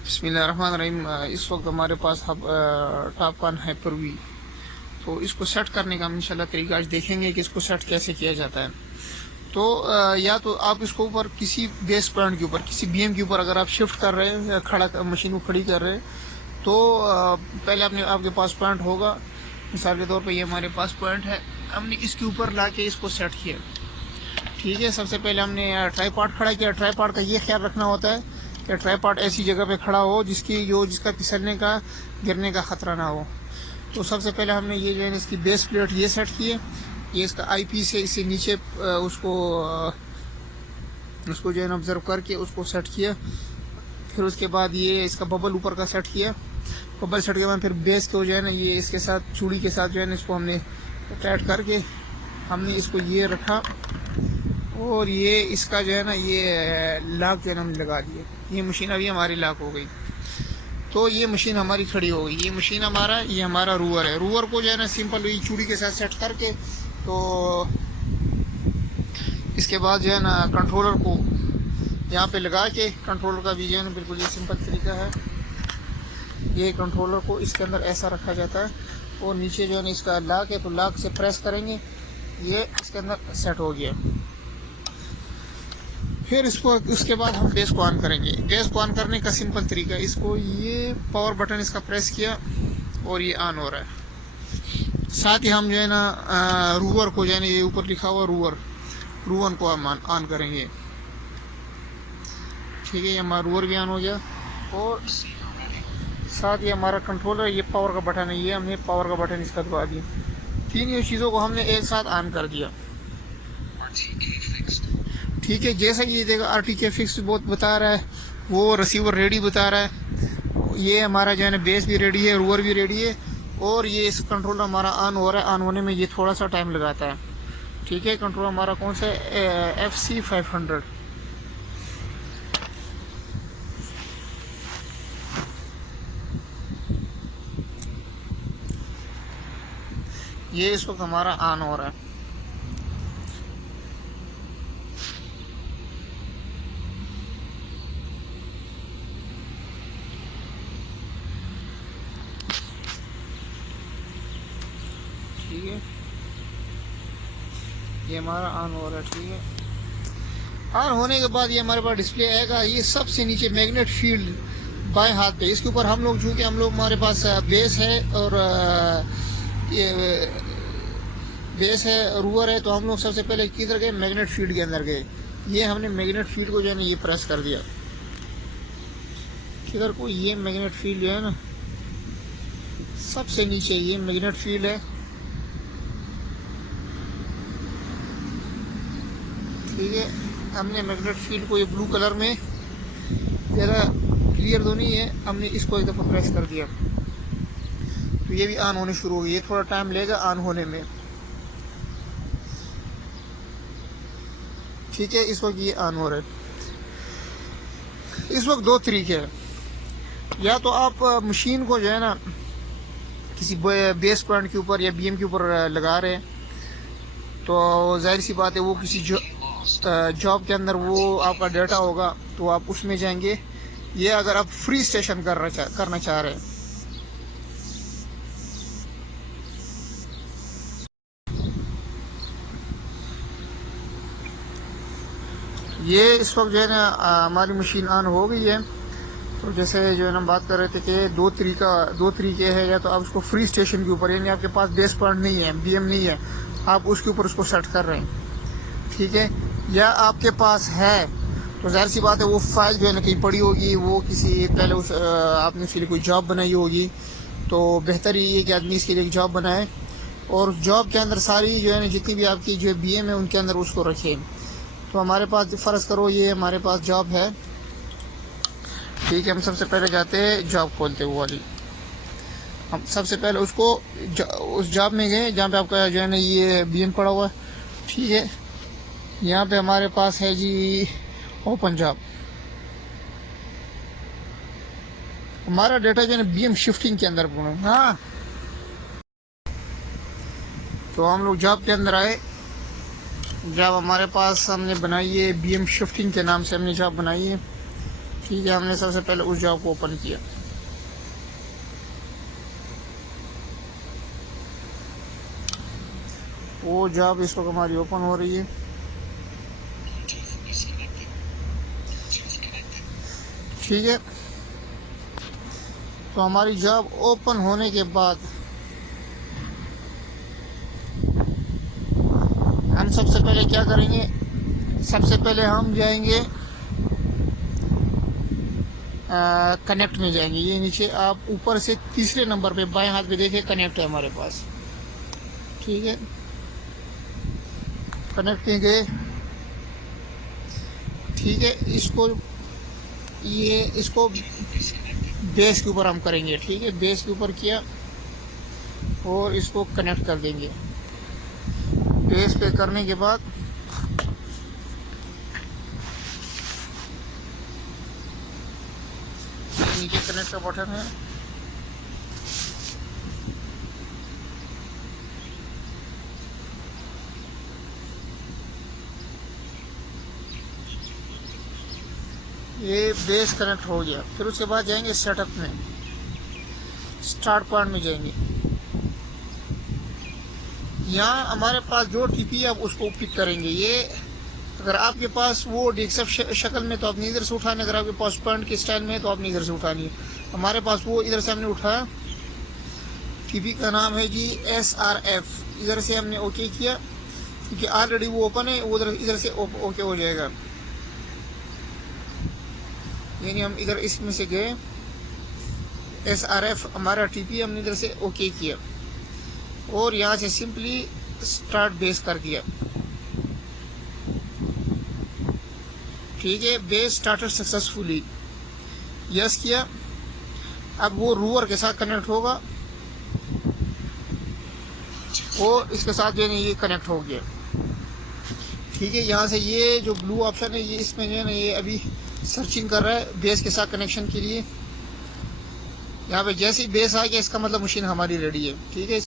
बिस्मिल्लाहिर्रहमानिर्रहीम। इस वक्त हमारे पास टॉपकॉन हाइपर वी, तो इसको सेट करने का हम इंशाल्लाह तरीका आज देखेंगे कि इसको सेट कैसे किया जाता है। तो या तो आप इसको ऊपर किसी बेस पॉइंट के ऊपर, किसी बीएम के ऊपर अगर आप शिफ्ट कर रहे हैं, खड़ा मशीन को खड़ी कर रहे हैं, तो पहले आपके पास पॉइंट होगा। मिसाल के तौर पे ये हमारे पास पॉइंट है, हमने इसके ऊपर ला के इसको सेट किया। ठीक है, सबसे पहले हमने ट्राईपॉड खड़ा किया। ट्राईपॉड का ये ख्याल रखना होता है कि ट्राईपॉड ऐसी जगह पे खड़ा हो जिसका फिसलने का, गिरने का खतरा ना हो। तो सबसे पहले हमने ये जो है इसकी बेस प्लेट ये सेट की है। ये इसका आईपी से इससे नीचे उसको जो है ऑब्जर्व करके उसको सेट किया। फिर उसके बाद ये इसका बबल ऊपर का सेट किया। बबल सेट के बाद फिर बेस को जो है ना ये इसके साथ चूड़ी के साथ जो है ना इसको हमने टाइट करके हमने इसको ये रखा, और ये इसका जो है ना ये लॉक जो है ना हमने लगा दिए। ये मशीन अभी हमारी लॉक हो गई, तो ये मशीन हमारी खड़ी हो गई। ये मशीन ये हमारा रूअर है। रूअर को जो है ना सिंपल ये चूड़ी के साथ सेट करके, तो इसके बाद जो है ना कंट्रोलर को यहाँ पे लगा के, कंट्रोलर का भी जो है ना बिल्कुल ये सिंपल तरीका है। ये कंट्रोलर को इसके अंदर ऐसा रखा जाता है, और नीचे जो है ना इसका लॉक है, तो लॉक से प्रेस करेंगे, ये इसके अंदर सेट हो गया। फिर उसके बाद हम बेस को ऑन करेंगे। बेस को ऑन करने का सिंपल तरीका, इसको ये पावर बटन इसका प्रेस किया और ये ऑन हो रहा है। साथ ही हम जो है ना रूअर को जो है ना ये ऊपर लिखा हुआ रूअर को हम ऑन करेंगे। ठीक है, ये हमारा रूअर भी ऑन हो गया, और साथ ही हमारा कंट्रोलर, ये पावर का बटन है, ये हमने पावर का बटन इसका दबा दिया। तीन ये चीज़ों को हमने एक साथ ऑन कर दिया। ठीक है, जैसा कि ये देखो RTK फिक्स बहुत बता रहा है, वो रिसीवर रेडी बता रहा है। ये हमारा जो है ना बेस भी रेडी है, रूअर भी रेडी है, और ये इस कंट्रोलर हमारा ऑन हो रहा है। ऑन होने में ये थोड़ा सा टाइम लगाता है। ठीक है, कंट्रोलर हमारा कौन सा है? FC500। ये इस वक्त हमारा ऑन हो रहा है। ठीक है, ये हमारा ऑन हो रहा है। ठीक है, ऑन होने के बाद ये हमारे पास डिस्प्ले आएगा। ये सबसे नीचे मैग्नेट फील्ड बाएं हाथ पे, इसके ऊपर हम लोग, चूंकि हमारे पास बेस है और ये बेस है, रूअर है, तो हम लोग सबसे पहले किधर गए? मैग्नेट फील्ड के अंदर गए। ये हमने मैग्नेट फील्ड को जो है ना ये प्रेस कर दिया। किधर को? ये मैग्नेट फील्ड जो है ना सबसे नीचे, ये मैग्नेट फील्ड है। ठीक है, हमने मैग्नेट फील्ड को ये ब्लू कलर में, ज़रा क्लियर तो नहीं है, हमने इसको एक दफ़ा प्रेस कर दिया, तो ये भी ऑन होने शुरू हो गई। ये थोड़ा टाइम लेगा ऑन होने में। ठीक है, इस वक्त ये ऑन हो रहा है। इस वक्त दो तरीके हैं, या तो आप मशीन को जो है ना किसी बेस पॉइंट के ऊपर या बीएम के ऊपर लगा रहे हैं, तो जाहिर सी बात है वो किसी जॉब के अंदर वो आपका डाटा होगा, तो आप उसमें जाएंगे। ये अगर आप फ्री स्टेशन करना चाह रहे हैं, ये इस वक्त जो है ना हमारी मशीन ऑन हो गई है। तो जैसे जो है ना हम बात कर रहे थे कि दो तरीके हैं, या तो आप उसको फ्री स्टेशन के ऊपर, यानी आपके पास बेस पॉइंट नहीं है, बीएम नहीं है, आप उसके ऊपर उसको सेट कर रहे हैं। ठीक है, या आपके पास है, तो जाहिर सी बात है वो फाइल जो है ना कहीं पड़ी होगी, वो किसी पहले आपने उसके लिए कोई जॉब बनाई होगी, तो बेहतर ये है कि आदमी इसके लिए एक जॉब बनाए, और जॉब के अंदर सारी जो है ना जितनी भी आपकी जो बीएम है उनके अंदर उसको रखें। तो हमारे पास फ़र्ज़ करो ये हमारे पास जॉब है। ठीक है, हम सबसे पहले जाते हैं जॉब खोलते हुए वाली। हम सबसे पहले उस जॉब में गए जहाँ पे आपका जो है ना ये बीएम पड़ा हुआ है। ठीक है, यहाँ पे हमारे पास है जी ओपन जॉब। हमारा डेटा जो है ना बीएम शिफ्टिंग के अंदर पड़ा। हाँ, तो हम लोग जॉब के अंदर आए। जॉब हमारे पास हमने बनाई है बीएम शिफ्टिंग के नाम से, हमने जॉब बनाई है। ठीक है, हमने सबसे पहले उस जॉब को ओपन किया। वो जॉब इस वक्त हमारी ओपन हो रही है। ठीक है, तो हमारी जॉब ओपन होने के बाद हम सबसे पहले क्या करेंगे, सबसे पहले हम जाएंगे कनेक्ट में जाएंगे। ये नीचे आप ऊपर से तीसरे नंबर पे बाएं हाथ पे देखिए, कनेक्ट है हमारे पास। ठीक है, कनेक्ट में गए। ठीक है, इसको बेस के ऊपर हम करेंगे। ठीक है, बेस के ऊपर किया और इसको कनेक्ट कर देंगे। बेस पे करने के बाद नीचे कनेक्ट का बटन है, ये बेस कनेक्ट हो गया। फिर उसके बाद जाएंगे सेटअप में, स्टार्ट पॉइंट में जाएंगे। यहाँ हमारे पास जो टीपी है आप उसको पिक करेंगे। ये अगर आपके पास वो डेस्कटॉप शक्ल में तो आपने इधर से उठाना, अगर आपके पास पॉइंट के स्टाइल में तो आपने इधर से उठानी है। हमारे पास वो इधर से हमने उठाया, टीपी का नाम है जी SRF। इधर से हमने ओके किया क्योंकि ऑलरेडी वो ओपन है, वो इधर से ओके हो जाएगा। यानी हम इधर इसमें से गए, SRF हमारा टीपी हमने इधर से ओके किया और यहाँ से सिंपली स्टार्ट बेस कर दिया। ठीक है, बेस स्टार्टेड सक्सेसफुली, यस किया। अब वो रूअर के साथ कनेक्ट होगा और इसके साथ जो है ये कनेक्ट हो गया। ठीक है, यहाँ से ये जो ब्लू ऑप्शन है ये इसमें जो है ना ये अभी सर्चिंग कर रहा है बेस के साथ कनेक्शन के लिए। यहाँ पे जैसे ही बेस आ गया इसका मतलब मशीन हमारी रेडी है। ठीक है।